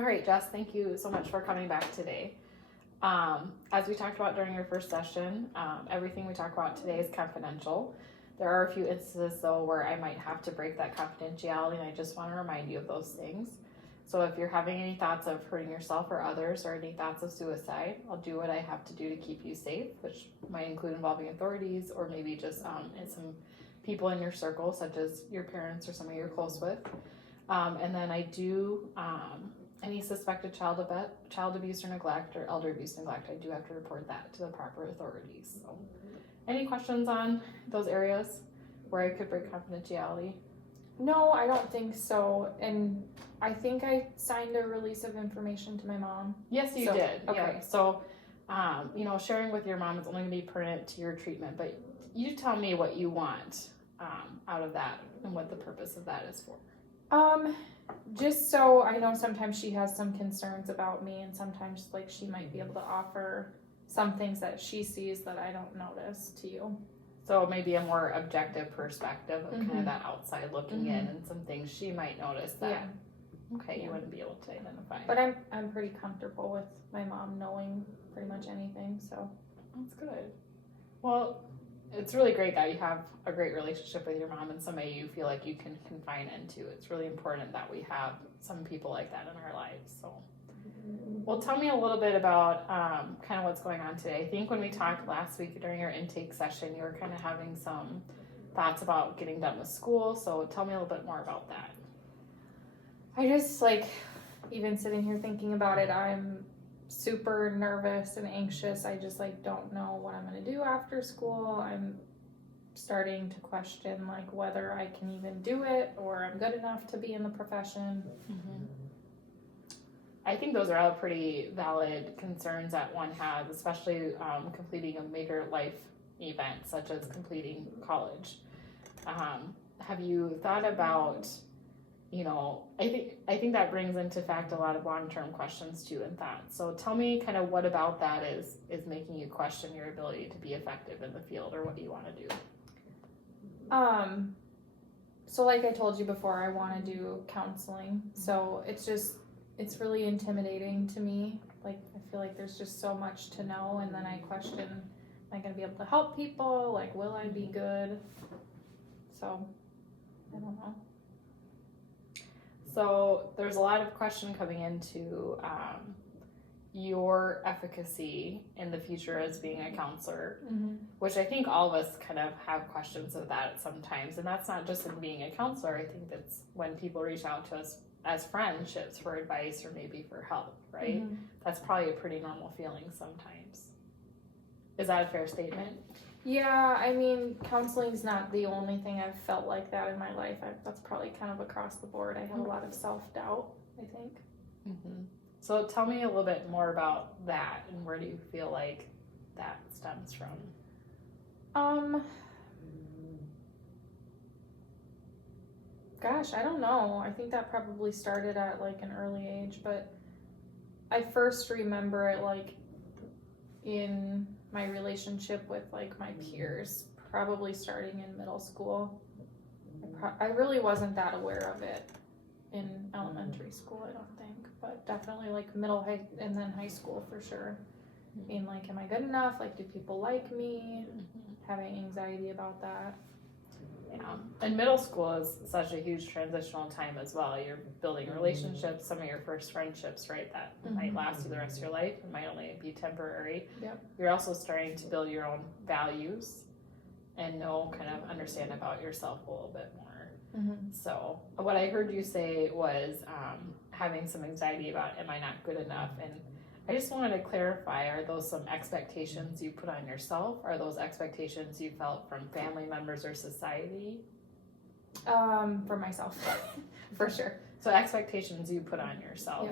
All right, Jess, thank you so much for coming back today. As we talked about during your first session, everything we talk about today is confidential. There are a few instances, though, where I might have to break that confidentiality, and I just want to remind you of those things. So if you're having any thoughts of hurting yourself or others, or any thoughts of suicide, I'll do what I have to do to keep you safe, which might include involving authorities, or maybe just some people in your circle, such as your parents or somebody you're close with. And then I do any suspected child abuse or neglect, or elder abuse neglect, I do have to report that to the proper authorities. So, any questions on those areas where I could break confidentiality? No, I don't think so. And I think I signed a release of information to my mom. Yes, you So, did. okay. Yeah. So, sharing with your mom is only going to be pertinent to your treatment, but you tell me what you want out of that and what the purpose of that is for. Just so I know sometimes she has some concerns about me, and sometimes like she might be able to offer some things that she sees that I don't notice to you. So maybe a more objective perspective of kind of that outside looking in, and some things she might notice that you wouldn't be able to identify. But I'm pretty comfortable with my mom knowing pretty much anything, so that's good. Well, it's really great that you have a great relationship with your mom and somebody you feel like you can confide into. It's really important that we have some people like that in our lives. So, well, tell me a little bit about kind of what's going on today. I think when we talked last week during your intake session, you were kind of having some thoughts about getting done with school. So tell me a little bit more about that. I just even sitting here thinking about it, I'm super nervous and anxious. I just don't know what I'm going to do after school. I'm starting to question whether I can even do it or I'm good enough to be in the profession. I think those are all pretty valid concerns that one has, especially completing a major life event such as completing college. Have you thought about, I think that brings into fact a lot of long-term questions too and thoughts. So tell me kind of what about that is making you question your ability to be effective in the field, or what you want to do. So like I told you before, I want to do counseling. So it's really intimidating to me. I feel like there's just so much to know, and then I question, am I going to be able to help people? Will I be good? So, I don't know. So there's a lot of question coming into your efficacy in the future as being a counselor, which I think all of us kind of have questions of that sometimes. And that's not just in being a counselor. I think that's when people reach out to us as friendships for advice or maybe for help, right? That's probably a pretty normal feeling sometimes. Is that a fair statement? Yeah, I mean, counseling's not the only thing I've felt like that in my life. That's probably kind of across the board. I have a lot of self-doubt, I think. So tell me a little bit more about that, and where do you feel like that stems from? Gosh, I don't know. I think that probably started at an early age, but I first remember it in my relationship with my peers, probably starting in middle school. I really wasn't that aware of it in elementary school, I don't think, but definitely middle, high, and then high school for sure. Being am I good enough? Do people like me? Having anxiety about that. Yeah, and middle school is such a huge transitional time as well. You're building relationships, some of your first friendships, right, that might last you the rest of your life and might only be temporary. Yep. You're also starting to build your own values and understand about yourself a little bit more. So what I heard you say was having some anxiety about, am I not good enough? And I just wanted to clarify, are those some expectations you put on yourself? Are those expectations you felt from family members or society? For myself, for sure. So expectations you put on yourself,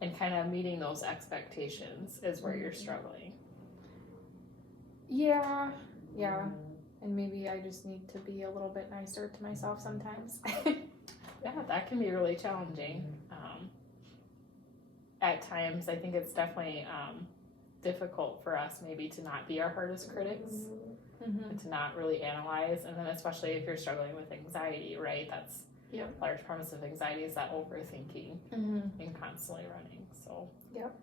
and kind of meeting those expectations is where you're struggling. Yeah. And maybe I just need to be a little bit nicer to myself sometimes. Yeah, that can be really challenging. At times, I think it's definitely difficult for us maybe to not be our hardest critics, and to not really analyze. And then especially if you're struggling with anxiety, right? That's a large premise of anxiety is that overthinking and constantly running. So Yep.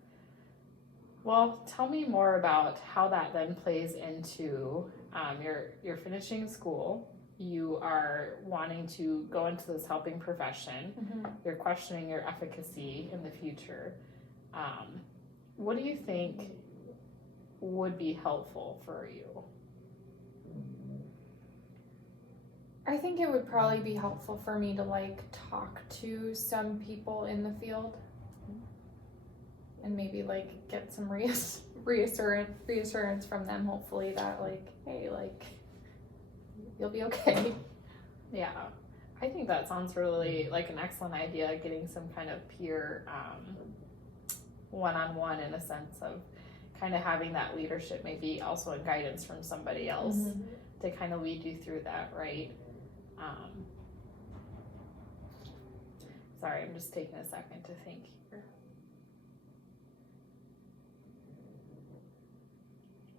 well, tell me more about how that then plays into you're finishing school. You are wanting to go into this helping profession. Mm-hmm. You're questioning your efficacy in the future. What do you think would be helpful for you? I think it would probably be helpful for me to like talk to some people in the field and maybe like get some reassurance from them, hopefully, that like, hey, like, you'll be okay. Yeah, I think that sounds really like an excellent idea, getting some kind of peer one-on-one in a sense of kind of having that leadership, maybe also in guidance from somebody else to kind of lead you through that, right? Sorry, I'm just taking a second to think here.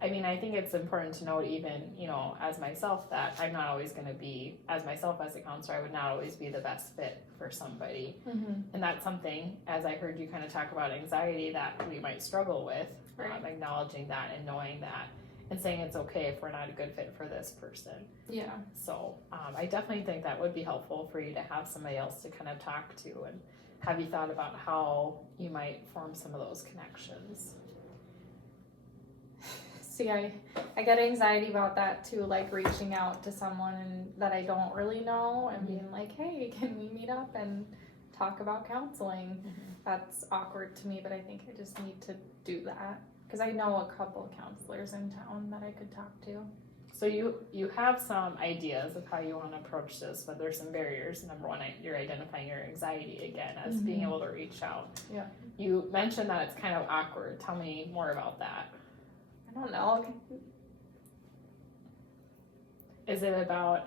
I mean, I think it's important to note, even, you know, as myself, that I'm not always going to be, as myself as a counselor, I would not always be the best fit for somebody. And that's something, as I heard you kind of talk about anxiety, that we might struggle with, Right. acknowledging that and knowing that and saying it's okay if we're not a good fit for this person. Yeah. So I definitely think that would be helpful for you to have somebody else to kind of talk to. And have you thought about how you might form some of those connections? See, I get anxiety about that too, like reaching out to someone that I don't really know and being like, hey, can we meet up and talk about counseling? That's awkward to me, but I think I just need to do that because I know a couple of counselors in town that I could talk to. So you have some ideas of how you want to approach this, but there's some barriers. Number one, you're identifying your anxiety again as being able to reach out. Yeah. You mentioned that it's kind of awkward. Tell me more about that. I don't know. Is it about,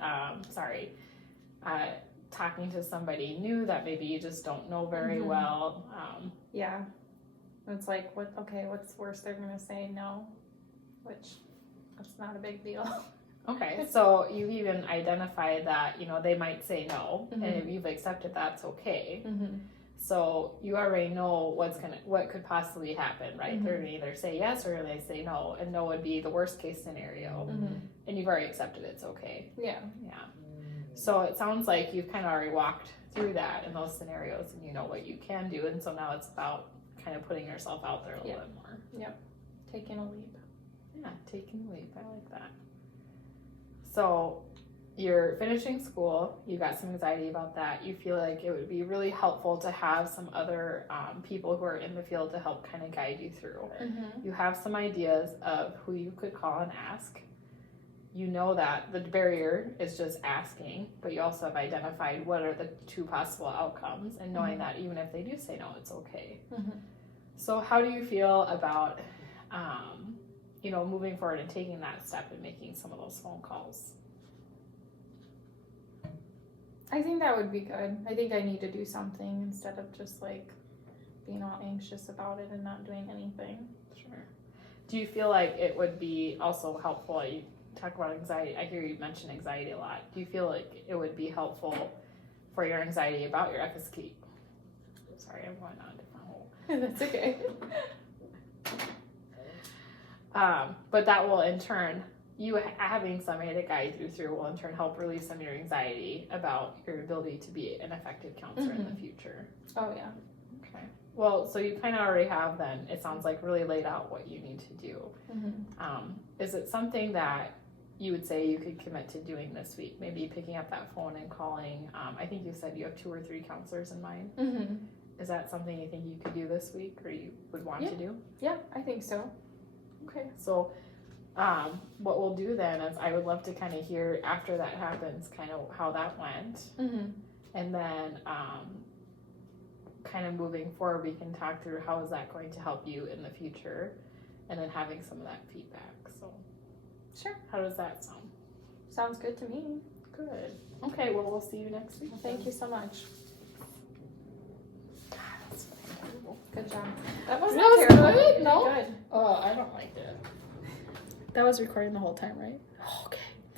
talking to somebody new that maybe you just don't know very well? Yeah. It's like, what's worse? They're going to say no, which that's not a big deal. Okay, so you've even identified that, you know, they might say no, and if you've accepted that's okay. So you already know what could possibly happen, right? They're gonna either say yes or they say no, and no would be the worst case scenario. And you've already accepted it's okay. Yeah. Yeah. So it sounds like you've kind of already walked through that in those scenarios, and you know what you can do, and so now it's about kind of putting yourself out there a little bit more. Yep. Taking a leap. Yeah, taking a leap. I like that. So you're finishing school, you got some anxiety about that, you feel like it would be really helpful to have some other people who are in the field to help kind of guide you through. You have some ideas of who you could call and ask. You know that the barrier is just asking, but you also have identified what are the two possible outcomes, and knowing that even if they do say no, it's okay. So how do you feel about moving forward and taking that step and making some of those phone calls? I think that would be good. I think I need to do something instead of just like being all anxious about it and not doing anything. Sure. Do you feel like it would be also helpful? You talk about anxiety. I hear you mention anxiety a lot. Do you feel like it would be helpful for your anxiety about your efficacy? Sorry, I'm going on a different hole. That's okay. But that will in turn, you having somebody to guide you through will in turn help release some of your anxiety about your ability to be an effective counselor in the future. Oh yeah. Okay. Well, so you kind of already have then, it sounds like, really laid out what you need to do. Is it something that you would say you could commit to doing this week? Maybe picking up that phone and calling. I think you said you have 2 or 3 counselors in mind. Is that something you think you could do this week, or you would want to do? Yeah, I think so. Okay, so what we'll do then is I would love to kind of hear after that happens kind of how that went. And then kind of moving forward, we can talk through how is that going to help you in the future, and then having some of that feedback. So Sure. how does that sound? Sounds good to me. Good. Okay, well, we'll see you next week. Well, thank you so much. That's terrible. Good job. That was That not was terrible. good? You did No? good. Oh, I don't like it. That was recording the whole time, right? Okay.